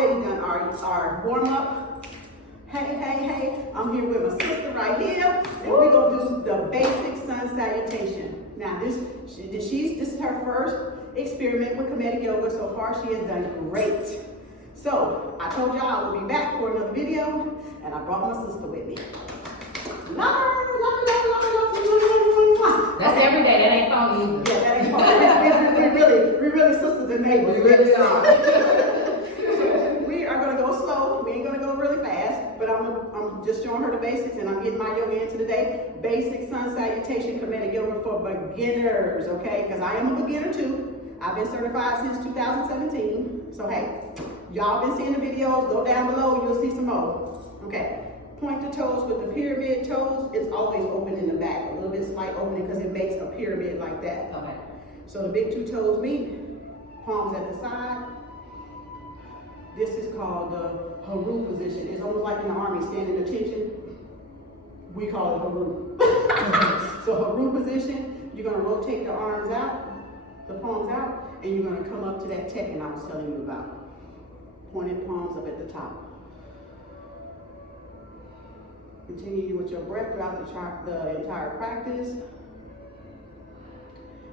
already done our warm-up. Hey, I'm here with my sister right here, and we're gonna do the basic sun salutation. Now this is her first experiment with Kemetic yoga. So far she has done great. So I told y'all I would be back for another video, and I brought my sister with me. That's every day. That ain't phony. Yeah, that ain't phony. We really sisters and neighbors. We really are. So we are gonna go slow. We ain't gonna go really fast, but I'm just showing her the basics, and I'm getting my yoga into today. Basic sun salutation Kemetic yoga for beginners, okay? Because I am a beginner too. I've been certified since 2017. So hey, y'all been seeing the videos. Go down below, you'll see some more. Okay. Point the toes with the pyramid toes. It's always open in the back, a little bit slight opening because it makes a pyramid like that. Okay. So the big two toes meet, palms at the side. This is called the Herbal position. It's almost like in the army, standing attention. We call it Herbal. So Herbal position, you're gonna rotate the arms out, the palms out, and you're gonna come up to that tekken I was telling you about. Pointed palms up at the top. Continue with your breath throughout the entire practice.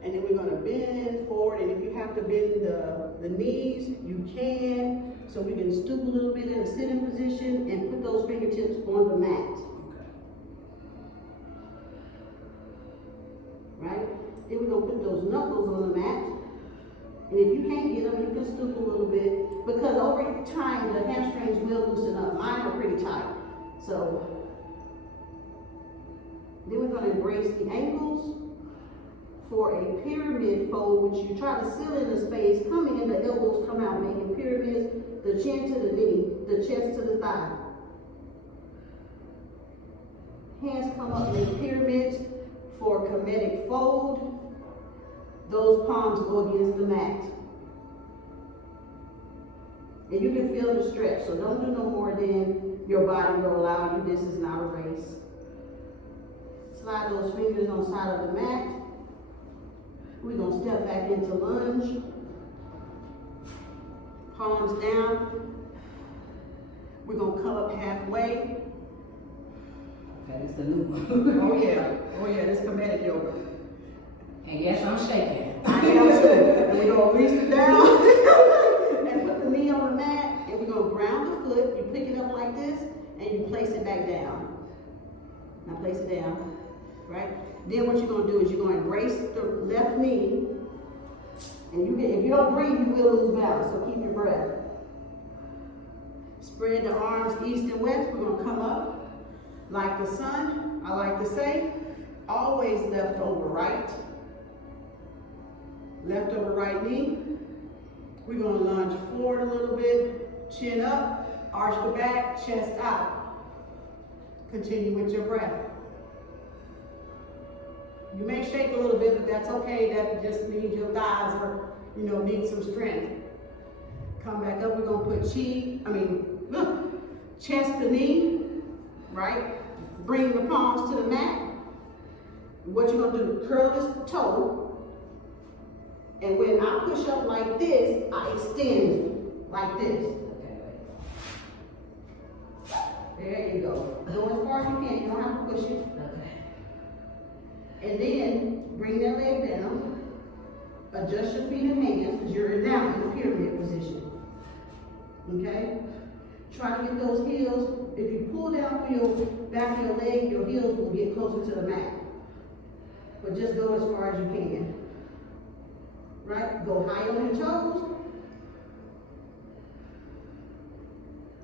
And then we're going to bend forward, and if you have to bend the knees, you can. So we can stoop a little bit in a sitting position and put those fingertips on the mat. Right? Then we're going to put those knuckles on the mat. And if you can't get them, you can stoop a little bit, because over time the hamstrings will loosen up. Mine are pretty tight. So then we're going to embrace the ankles for a pyramid fold, which you try to seal in the space, coming in, the elbows come out, making pyramids, the chin to the knee, the chest to the thigh. Hands come up, make pyramids for Kemetic fold. Those palms go against the mat. And you can feel the stretch, so don't do no more than your body will allow you. This is not a race. Slide those fingers on the side of the mat. We're going to step back into lunge. Palms down. We're going to come up halfway. Okay, it's the new one. Oh yeah, this Kemetic yoga. And yes, I'm shaking. I am too. And we're going to release it down and put the knee on the mat, and we're going to ground the foot. You pick it up like this, and you place it back down. Now place it down. Right? Then what you're going to do is you're going to embrace the left knee, and if you don't breathe, you will lose balance, so keep your breath. Spread the arms east and west. We're going to come up like the sun. I like to say, always left over right. Left over right knee. We're going to lunge forward a little bit, chin up, arch the back, chest out. Continue with your breath. You may shake a little bit, but that's okay. That just means your thighs are, need some strength. Come back up. We're going to put chest to knee, right? Bring the palms to the mat. What you're going to do, curl this toe. And when I push up like this, I extend like this. There you go. Go as far as you can. You don't have to push it. And then bring that leg down, adjust your feet and hands, because you're now in the pyramid position. Okay? Try to get those heels. If you pull down through your back of your leg, your heels will get closer to the mat. But just go as far as you can. Right? Go high on your toes.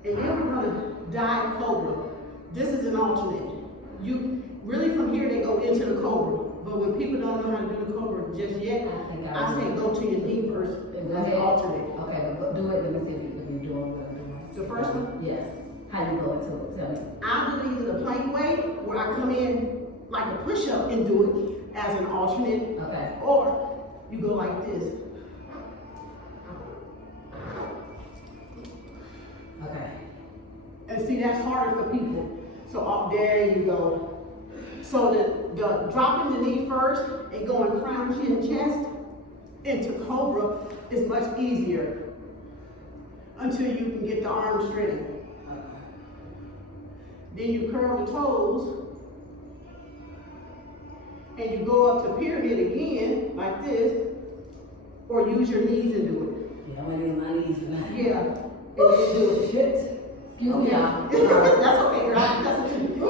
And then we're going to dive cobra. This is an alternate. Really from here they go into the cobra, but when people don't know how to do the cobra just yet, I say go to your knee first as an alternate. Okay, but do it. Let me see if you do it. The first one? Yes. How you go into it? Tell me. I'll do either the plank way, where I come in like a push-up and do it as an alternate. Okay. Or you go like this. Okay. And see, that's harder for people. So there you go. So the dropping the knee first and going crown, chin, chest into cobra is much easier. until you can get the arms straightened. Then you curl the toes, and you go up to pyramid again, like this, or use your knees and do it. Yeah, I'm gonna get my knees tonight. Yeah, and then do it. Excuse me, y'all. That's okay, right? That's what you do.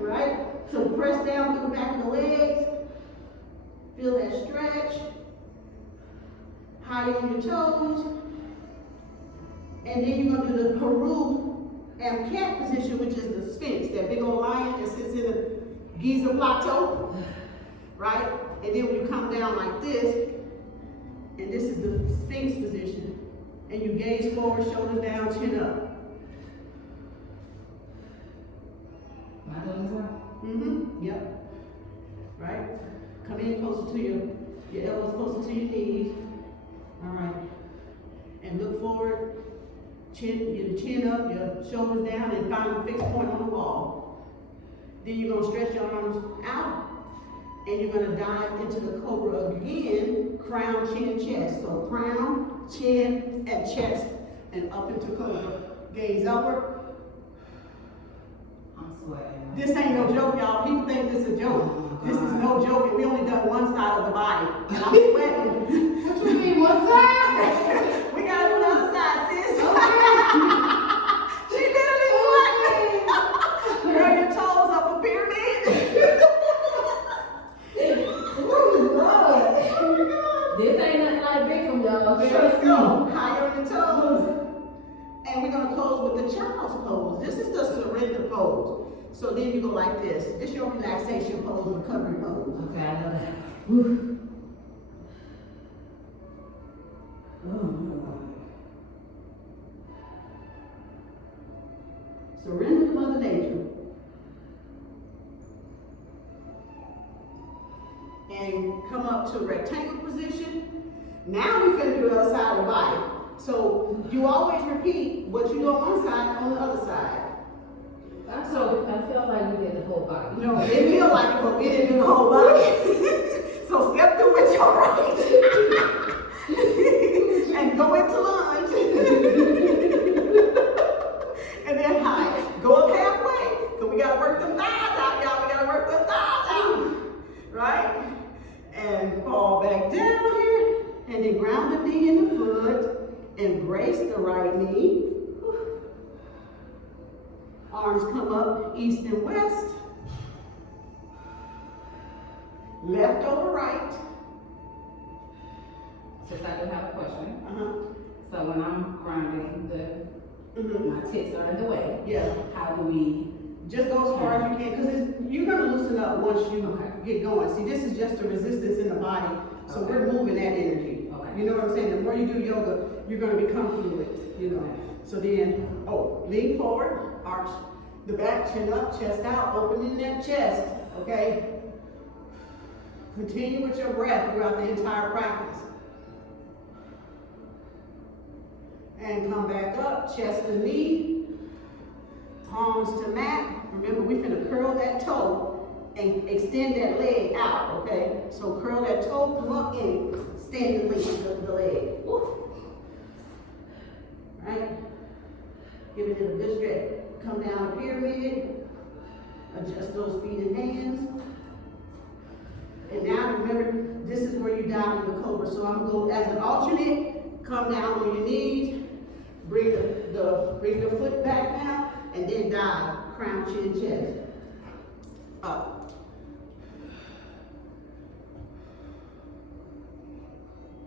Right? So press down through the back of the legs, feel that stretch, high on your toes, and then you're gonna do the Herbal and cat position, which is the Sphinx, that big old lion that sits in the Giza plateau, right? And then when you come down like this, and this is the Sphinx position, and you gaze forward, shoulders down, chin up. Am I doing this one? Mm-hmm, yep. Right? Come in closer to your elbows closer to your knees. All right. And look forward. Your chin up, your shoulders down, and find a fixed point on the wall. Then you're going to stretch your arms out, and you're going to dive into the cobra again, crown, chin, chest. So crown, chin, and chest, and up into cobra. Gaze upward. I'm sweating. This ain't no joke, y'all. People think this is a joke. This is no joke, and we only done one side of the body. And I'm sweating. What you mean, one side? We gotta do the other side, sis. She literally sweating. Curl your toes up a pyramid. Oh, Lord. This ain't nothing like Bickham, y'all. Let's go. High on your toes. And we're gonna close with the child's pose. This is the surrender pose. So then you go like this. This is your relaxation pose, recovery pose. Okay, I know that. Whew. Surrender to Mother Nature. And come up to rectangle position. Now we're going to do the other side of the body. So you always repeat what you do on one side on the other side. I felt like we did the whole body. No, it feel like it, but we didn't do the whole body. So step through with your right. And go into lunge. And then high. Go up halfway. Because we got to work them thighs out, y'all. We got to work them thighs out. Right? And fall back down here. And then ground the knee in the foot. Embrace the right knee. Arms come up east and west. Left over right. Since I do have a question. Uh-huh. So when I'm grounding, my tits are in the way. Yeah. How do we? Just go as far as you can, because you're going to loosen up once you get going. See, this is just the resistance in the body, so we're moving that energy. Okay. You know what I'm saying? The more you do yoga, you're going to become fluid, you know. So then, lean forward, arch the back, chin up, chest out, opening that chest, okay? Continue with your breath throughout the entire practice. And come back up, chest to knee, palms to mat. Remember, we're gonna curl that toe and extend that leg out, okay? So curl that toe, come up and stand the length the leg. Woo. Right? Give it a good stretch. Come down a pyramid, adjust those feet and hands. And now remember, this is where you dive into cobra. So I'm gonna go as an alternate, come down on your knees, bring the foot back down, and then dive, crown, chin, chest. Up.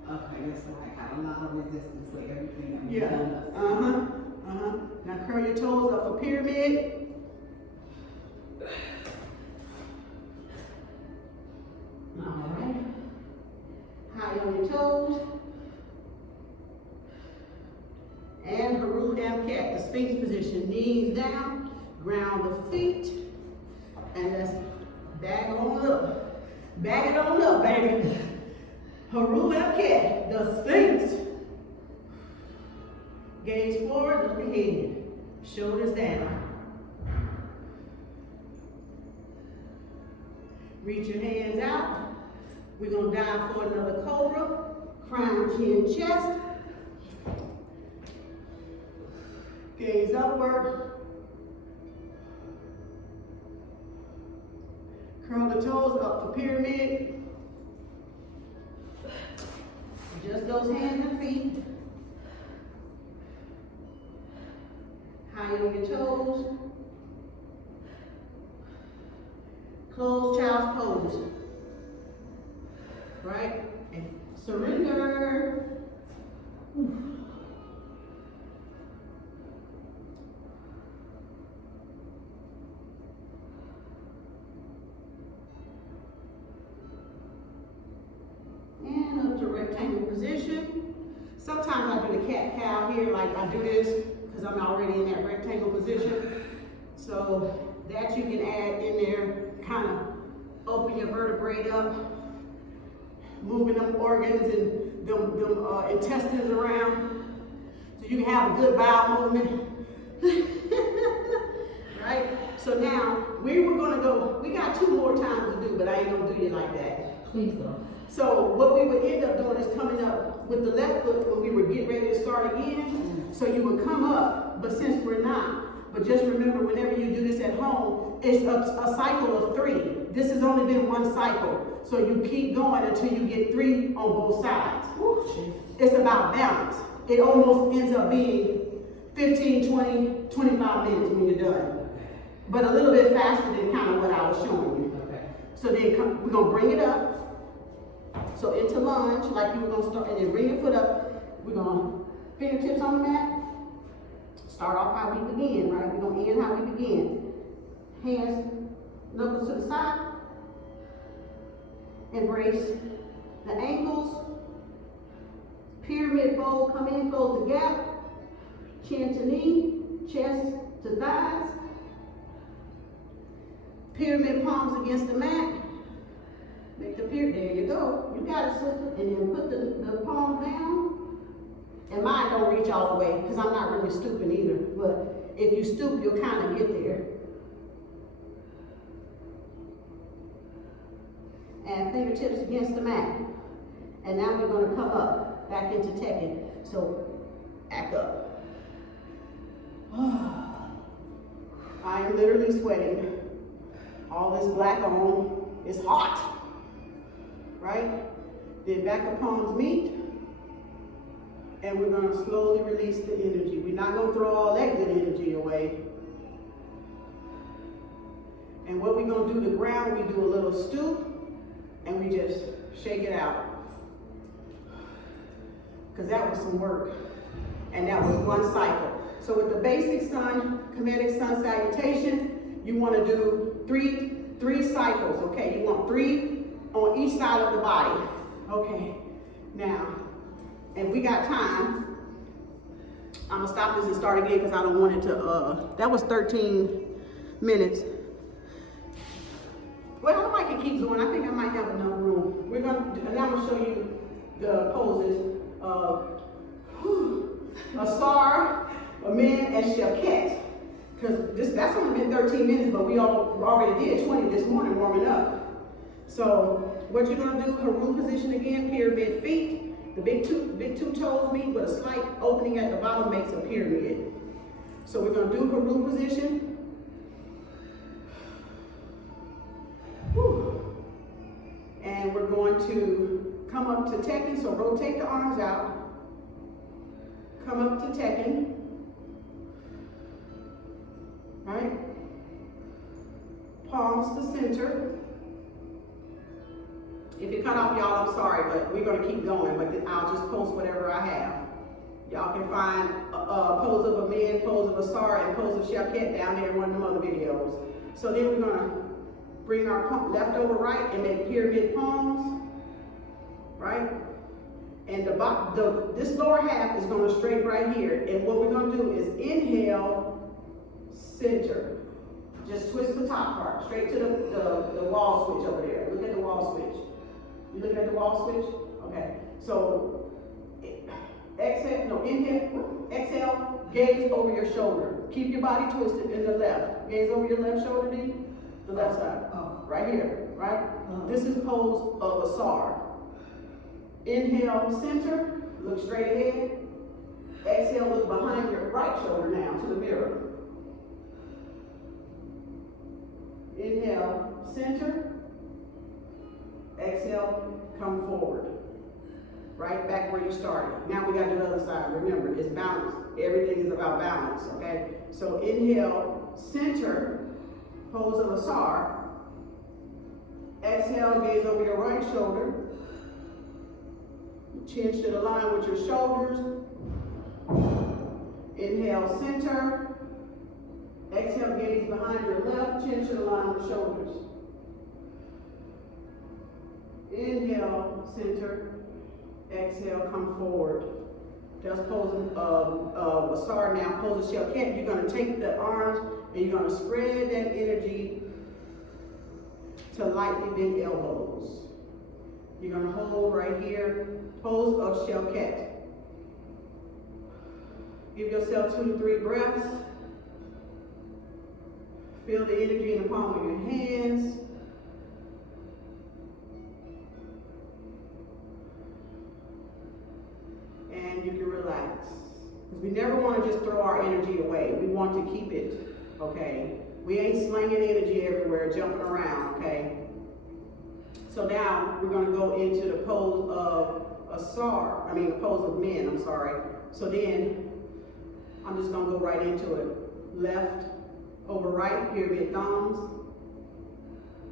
Okay, that's like I got a lot of resistance for everything I'm Yeah. doing. Now curl your toes up a pyramid. Alright. High on your toes. And Herbal cat, the Sphinx position. Knees down, ground the feet. And let's bag on up. Bag it on up, baby. Herbal cat, the Sphinx. Gaze forward, look ahead. Shoulders down. Reach your hands out. We're going to dive for another cobra. Crown, chin, chest. Gaze upward. Curl the toes up for pyramid. Just those hands and feet. High on your toes. Close child's pose. Right? And surrender. And up to rectangle position. Sometimes I do the cat-cow here, like I do this because I'm already in that rectangle position. So that you can add in there, kind of open your vertebrae up, moving them organs and them intestines around, so you can have a good bowel movement. Right? So now we were gonna go, we got 2 more times to do, but I ain't gonna do you like that. Please don't. So what we would end up doing is coming up with the left foot when we were getting ready to start again. So you would come up, but since we're not, but just remember, whenever you do this at home, it's a cycle of 3. This has only been 1 cycle. So you keep going until you get 3 on both sides. It's about balance. It almost ends up being 15, 20, 25 minutes when you're done. But a little bit faster than kind of what I was showing you. Okay. So then we're gonna bring it up. So into lunge, like you were gonna start, and then bring your foot up. We're gonna fingertips on the mat. Start off how we begin, right? We're gonna end how we begin. Hands, knuckles to the side. Embrace the ankles. Pyramid fold, come in, close the gap. Chin to knee, chest to thighs. Pyramid palms against the mat. Make the pyramid, there you go. You got it, sister. And then put the palms down. And mine don't reach all the way, because I'm not really stooping either. But if you stoop, you'll kind of get there. And fingertips against the mat. And now we're going to come up, back into Tekken. So, back up. I am literally sweating. All this black on is hot. Right? Then back up palms meet. And we're going to slowly release the energy. We're not going to throw all that good energy away. And what we're going to do to ground, we do a little stoop, and we just shake it out. Because that was some work. And that was 1 cycle. So with the basic Kemetic sun salutation, you want to do three cycles, okay? You want 3 on each side of the body. Okay, now, if we got time, I'm gonna stop this and start again because I don't want it to, that was 13 minutes. Well, I might keep going. I think I might have enough room. And I'm gonna show you the poses of a star, a man, and shaket. Because that's only been 13 minutes, but we already did 20 this morning warming up. So what you're gonna do, Herbal position again, pyramid feet. The big two toes meet with a slight opening at the bottom makes a pyramid. So we're gonna do Herbal position. Whew. And we're going to come up to Tekken, so rotate the arms out. Come up to Tekken. Right? Palms to center. If it cut off, y'all, I'm sorry, but we're going to keep going, but I'll just post whatever I have. Y'all can find a pose of a man, pose of a star, and pose of shaket down there in one of them other videos. So then we're going to bring our left over right and make pyramid palms, right? And this lower half is going to straight right here. And what we're going to do is inhale, center. Just twist the top part, straight to the wall switch over there. Look at the wall switch. You looking at the wall switch? Okay. So inhale, exhale, gaze over your shoulder. Keep your body twisted in the left. Gaze over your left shoulder, D. The left side. Right here, right? This is pose of a SAR. Inhale, center, look straight ahead. Exhale, look behind your right shoulder now to the mirror. Inhale, center. Exhale, come forward. Right back where you started. Now we got to do the other side. Remember, it's balance. Everything is about balance, okay? So inhale, center, pose of a star. Exhale, gaze over your right shoulder. Chin should align with your shoulders. Inhale, center. Exhale, gaze behind your left. Chin should align with shoulders. Inhale, center. Exhale, come forward. Just pose a star now. Pose a shell cat. You're going to take the arms and you're going to spread that energy to lightly bend elbows. You're going to hold right here. Pose of shell cat. Give yourself 2 to 3 breaths. Feel the energy in the palm of your hands. And you can relax. Because we never want to just throw our energy away. We want to keep it, okay? We ain't slinging energy everywhere, jumping around, okay? So now we're going to go into the pose of a pose of men, I'm sorry. So then I'm just going to go right into it. Left over right, pyramid thumbs.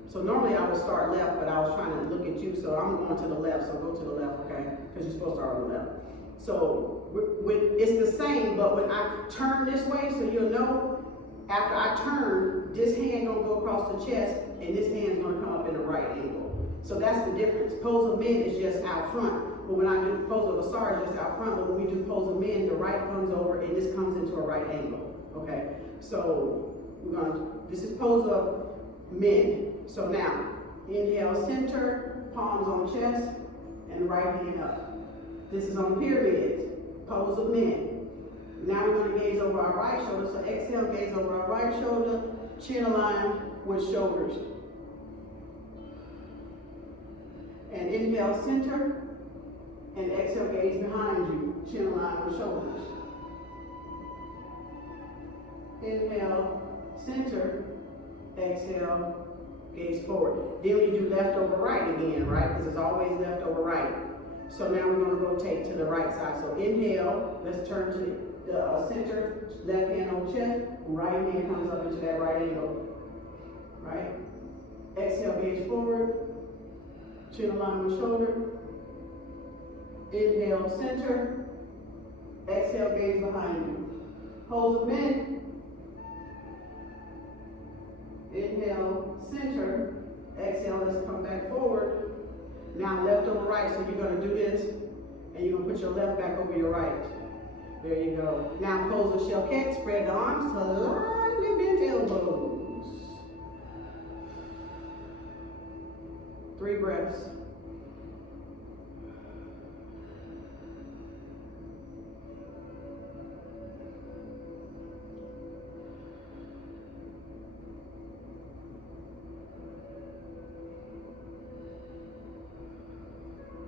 So normally I would start left, but I was trying to look at you, so I'm going to the left, so go to the left, okay? Because you're supposed to start on the left. So it's the same, but when I turn this way, so you'll know, after I turn, this hand gonna go across the chest, and this hand's gonna come up in a right angle. So that's the difference. Pose of men is just out front, but when I do pose of a star, it's just out front, but when we do pose of men, the right comes over, and this comes into a right angle, okay? So this is pose of men. So now, inhale, center, palms on chest, and right hand up. This is on pyramid, pose of men. Now we're going to gaze over our right shoulder. So exhale, gaze over our right shoulder, chin align with shoulders. And inhale, center, and exhale, gaze behind you, chin align with shoulders. Inhale, center, exhale, gaze forward. Then we do left over right again, right? Because it's always left over right. So now we're going to rotate to the right side. So inhale, let's turn to the center, left hand on chest, right hand comes up into that right angle, right? Exhale, gaze forward, chin align with shoulder. Inhale, center, exhale, gaze behind you. Pose of men. Inhale, center, exhale, let's come back forward. Now left over right, so you're going to do this, and you're going to put your left back over your right. There you go. Now pose of shell cat, spread the arms, slightly bend elbows. 3 breaths.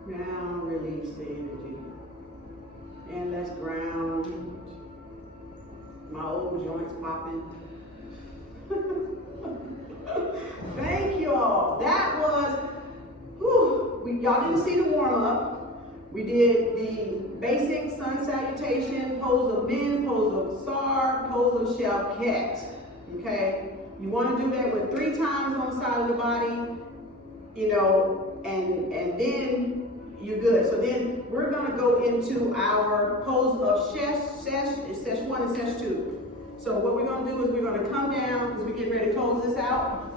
Now release the energy. And let's ground. My old joints popping. Thank you all. That was, y'all didn't see the warm up. We did the basic sun salutation, pose of men, pose of star, pose of shell cat. Okay? You want to do that with 3 times on the side of the body, and then you're good. So then we're going to go into our pose of sesh 1 and sesh 2. So what we're going to do is we're going to come down because we're getting ready to close this out.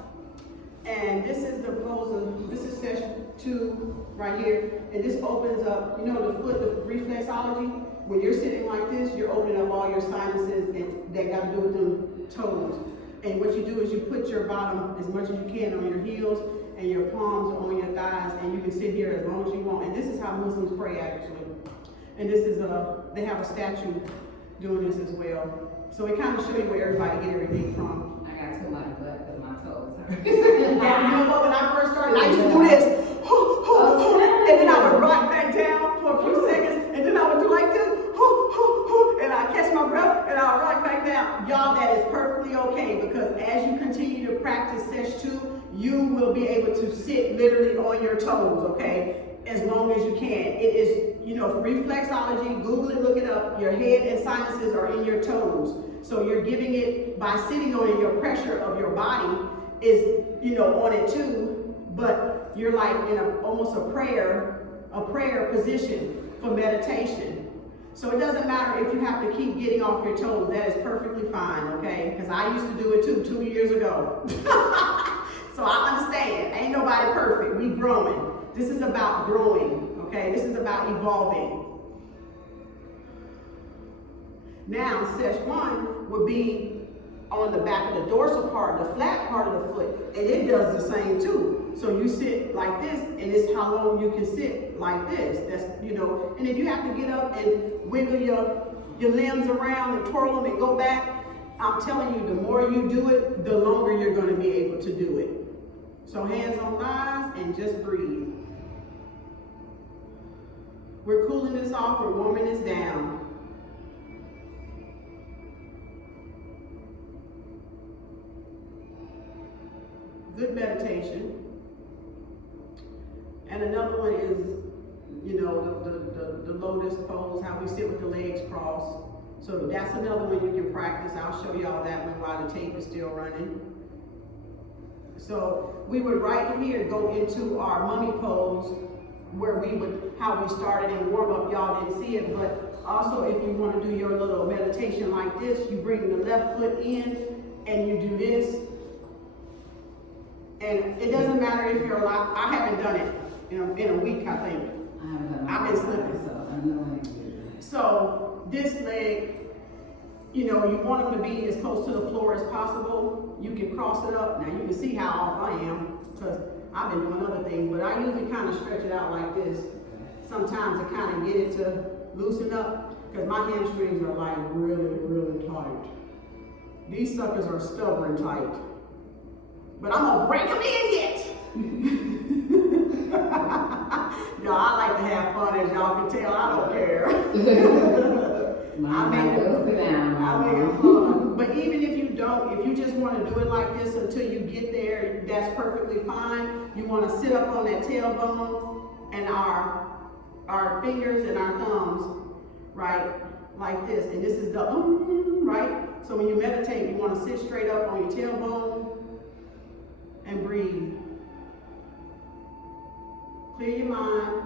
And this is the pose of, this is sesh 2 right here. And this opens up, the foot, the reflexology. When you're sitting like this, you're opening up all your sinuses and that got to do with them toes. And what you do is you put your bottom as much as you can on your heels and your palms on your thighs, and you can sit here as long as you want. And this is how Muslims pray, actually. And this is they have a statue doing this as well. So it kind of show you where everybody get everything from. I got too much blood because my toes hurt. Yeah, you know what? When I first started, I used to do this, and then I would rock back down for a few seconds, and then I would do like this, y'all, that is perfectly okay, because as you continue to practice Sesh 2, you will be able to sit literally on your toes, okay? As long as you can. It is, you know, reflexology, Google it, look it up. Your head and sinuses are in your toes. So you're giving it, by sitting on it, your pressure of your body is, you know, on it too, but you're like in almost a prayer position for meditation. So it doesn't matter if you have to keep getting off your toes, that is perfectly fine, okay? Because I used to do it too 2 years ago. So I understand, ain't nobody perfect, we growing. This is about growing, okay? This is about evolving. Now, Sesh 1 would be on the back of the dorsal part, the flat part of the foot, and it does the same too. So you sit like this, and it's how long you can sit like this. That's, you know, and if you have to get up and wiggle your limbs around and twirl them and go back, I'm telling you, the more you do it, the longer you're going to be able to do it. So hands on thighs and just breathe. We're cooling this off, we're warming this down. Good meditation. And another one is, you know, the lotus pose, how we sit with the legs crossed. So that's another one you can practice. I'll show y'all that one while the tape is still running. So we would right here go into our mummy pose, where we would, how we started in warm up, y'all didn't see it, but also if you want to do your little meditation like this, you bring the left foot in and you do this. And it doesn't matter if you're alive. I haven't done it in a week, I think. I've been slipping. So I know it. So this leg, you know, you want them to be as close to the floor as possible. You can cross it up. Now you can see how off I am, because I've been doing other things, but I usually kind of stretch it out like this. Sometimes to kind of get it to loosen up, because my hamstrings are like really, really tight. These suckers are stubborn tight. But I'm gonna break them in yet. Y'all, I like to have fun, as y'all can tell. I don't care. I make it fun. But even if you don't, if you just want to do it like this until you get there, that's perfectly fine. You want to sit up on that tailbone and our fingers and our thumbs, right, like this. And this is the right. So when you meditate, you want to sit straight up on your tailbone and breathe. Clear your mind.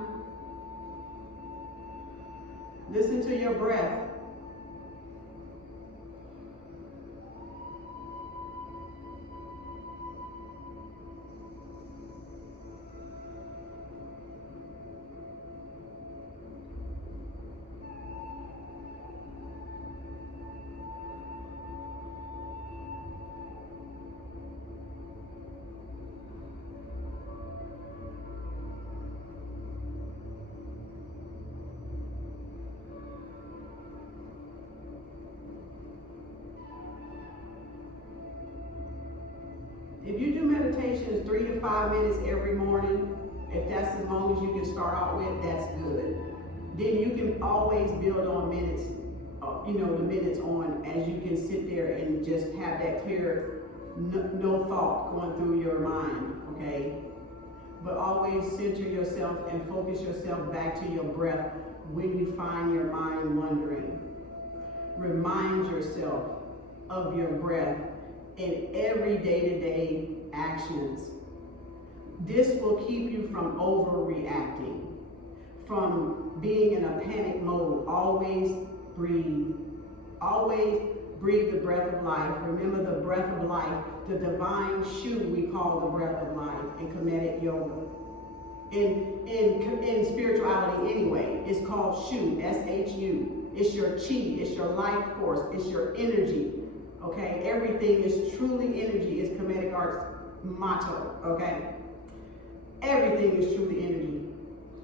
Listen to your breath. If you do meditations 3 to 5 minutes every morning, if that's as long as you can start out with, that's good. Then you can always build on minutes, the minutes on, as you can sit there and just have that clear, no thought going through your mind, okay? But always center yourself and focus yourself back to your breath when you find your mind wandering. Remind yourself of your breath in every day-to-day actions. This will keep you from overreacting, from being in a panic mode. Always breathe. Always breathe the breath of life. Remember the breath of life, the divine shu we call the breath of life in Kemetic yoga. In spirituality anyway, it's called shu, S-H-U. It's your chi, it's your life force, it's your energy. Okay, everything is truly energy, is KemetiCarts' motto, okay? Everything is truly energy.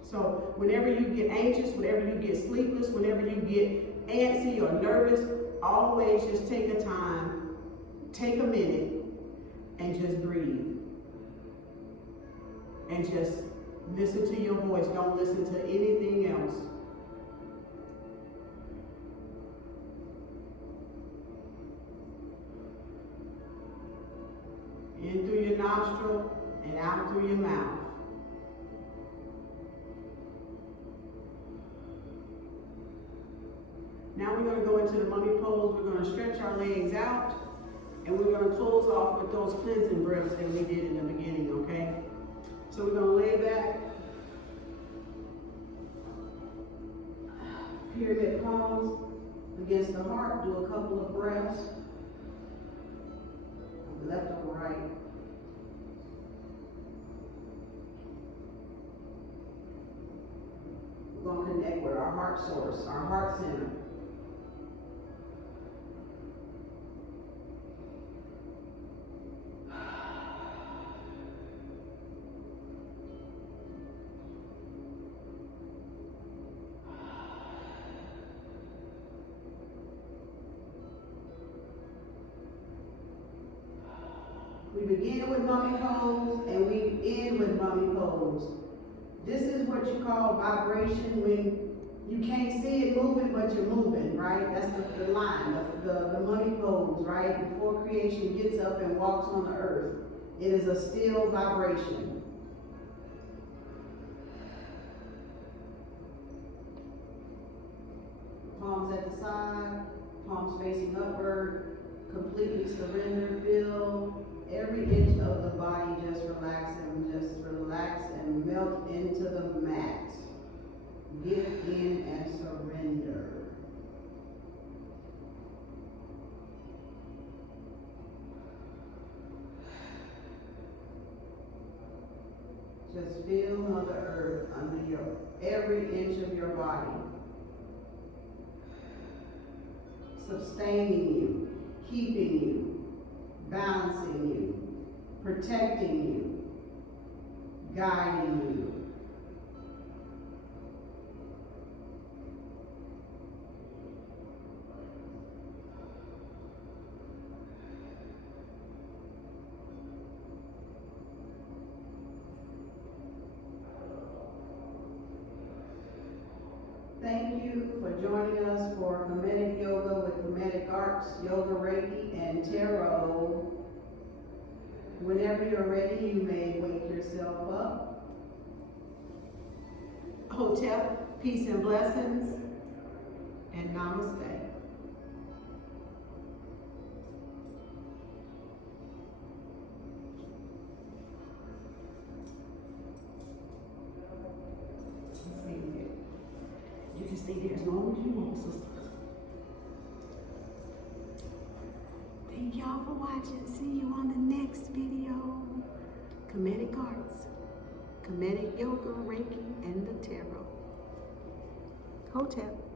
So whenever you get anxious, whenever you get sleepless, whenever you get antsy or nervous, always just take a time, take a minute, and just breathe. And just listen to your voice. Don't listen to anything else. nostril and out through your mouth. Now we're going to go into the mummy pose. We're going to stretch our legs out, and we're going to close off with those cleansing breaths that we did in the beginning, okay? So we're going to lay back, pyramid palms against the heart. Do a couple of breaths, left or right. We're going to connect with our heart source, our heart center. We begin with mummy pose and we end with mummy pose. This is what you call vibration when you can't see it moving, but you're moving, right? That's the line, the mummy pose, right? Before creation gets up and walks on the earth. It is a still vibration. Palms at the side, palms facing upward, completely surrender, feel every inch of the body just relax and melt into the mat. Give in and surrender. Just feel Mother Earth under every inch of your body. Sustaining you, keeping you, balancing you, protecting you, guiding you. Thank you for joining us for Kemetic Yoga with KemetiCarts, Yoga, Reiki, and Tarot. Whenever you're ready, you may wake yourself up. Hotep, peace and blessings, and namaste. You can stay there as long as you want, sister. Thank y'all for watching. See you on the next video. KemetiCarts, Kemetic Yoga, Reiki, and the Tarot. Hotep.